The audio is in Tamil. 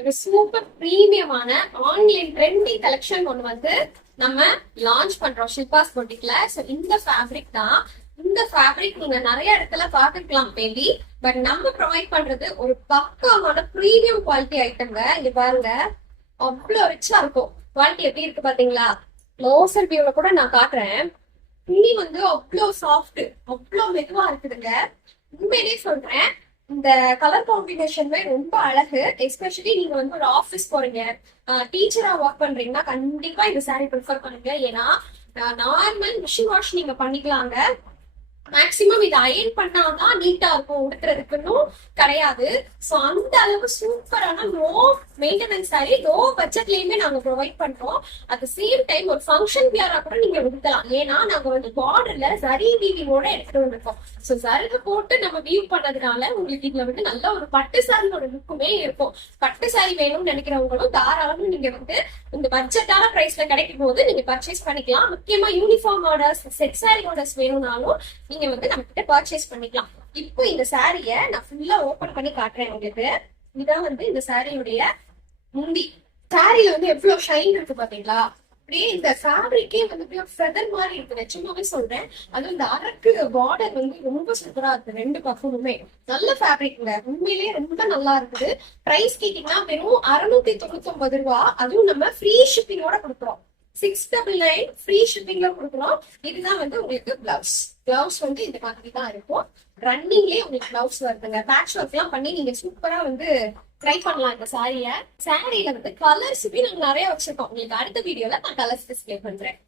ஒரு சூப்பர் பிரீமியமான ஆன்லைன் ட்ரெண்டிங் கலெக்ஷன் ஒன்று வந்து நம்ம லான்ச் பண்றோம் ஷில்பாஸ் பொட்டிக்ல. ஸோ இந்த ஃபேப்ரிக் தான். இந்த ஃபேப்ரிக் நீங்க நிறைய இடத்துல பார்த்துக்கலாம் பேபி. பட் நம்ம ப்ரொவைட் பண்றது ஒரு பக்காவான பிரீமியம் குவாலிட்டி ஐட்டங்க. இங்க பாருங்க, அவ்வளோ ரிச்சா இருக்கும். குவாலிட்டி எப்படி இருக்கு பாத்தீங்களா? க்ளோசர் வியூல கூட நான் காட்டுறேன். துணி வந்து அவ்வளோ சாஃப்ட், அவ்வளோ மெதுவா இருக்குதுங்க. உண்மையிலேயே சொல்றேன், இந்த கலர் காம்பினேஷனுமே ரொம்ப அழகு. எஸ்பெஷலி நீங்க வந்து ஒரு ஆஃபீஸ் போறீங்க, டீச்சரா ஒர்க் பண்றீங்கன்னா கண்டிப்பா இந்த சாரீ ப்ரிஃபர் பண்ணுங்க. ஏன்னா நார்மல் மிஷின் வாஷ் நீங்க பண்ணிக்கலாங்க. மேக்சிமம் இதை அயன் பண்ணாதான் நீட்டா இருக்கும், உடுத்துறதுக்குன்னு கிடையாது. ஸோ அந்த அளவு சூப்பரான லோ மெயின்டெனன்ஸ் சாரி லோ பட்ஜெட்லயுமே நாங்க ப்ரொவைட் பண்றோம். அட் த சேம் டைம் ஒரு ஃபங்க்ஷன் வியரா கூட நீங்க உடுத்தலாம். ஏன்னா நாங்க வந்து பார்டர்ல சரி வீவிங்கோட எடுத்துட்டு வந்திருக்கோம். ஸோ சருகு போட்டு நம்ம வியூ பண்ணதுனால உங்களுக்கு இதுல வந்து நல்ல ஒரு பட்டு சாரியோட லுக்குமே இருக்கும். பட்டு சாரி வேணும்னு நினைக்கிறவங்களும் தாராளமும் நீங்க வந்து இந்த பட்ஜெட்டான பிரைஸ்ல கிடைக்கும் போது நீங்க பர்ச்சேஸ் பண்ணிக்கலாம். முக்கியமா uniform orders, set sorry orders வேணும்னாலும் நீங்க வந்து நம்ம கிட்ட பர்ச்சேஸ் பண்ணிக்கலாம். இப்போ இந்த சாரிய நான் ஃபுல்லா ஓபன் பண்ணி காட்டுறேன் உங்களுக்கு. இதான் வந்து இந்த சாரியுடைய முந்தி. சாரியில வந்து எவ்வளவு ஷைன் இருக்கு பாத்தீங்களா? அப்படியே இந்த ஃபேப்ரிக்கே வந்து ஃபெதர் மாதிரி இருக்கு. நிச்சயமாவே சொல்றேன். அது இந்த அரக்கு பார்டர் வந்து ரொம்ப சூப்பரா இருக்கு. ரெண்டு பக்கமுமே நல்ல ஃபேப்ரிக்ங்க. உண்மையிலேயே ரொம்ப நல்லா இருக்குது. பிரைஸ் கேட்டீங்கன்னா வெறும் 699 ரூபா. அதுவும் நம்ம ஃப்ரீ ஷிப்பிங்கோட கொடுக்குறோம். 699 ஃப்ரீ ஷிப்பிங்ல கொடுக்குறோம். இதுதான் வந்து உங்களுக்கு பிளவுஸ். பிளவுஸ் வந்து இந்த மாதிரி தான் இருக்கும். ரன்னிங்லயே உங்களுக்கு பிளவுஸ் வருதுங்க. பேட்ச் ஒர்க் எல்லாம் பண்ணி நீங்க சூப்பரா வந்து ட்ரை பண்ணலாம் இந்த சாரிய. சாரியில வந்து கலர்ஸுமே நாங்க நிறைய வச்சிருக்கோம். உங்களுக்கு அடுத்த வீடியோல நான் கலர்ஸ் டிஸ்பிளே பண்றேன்.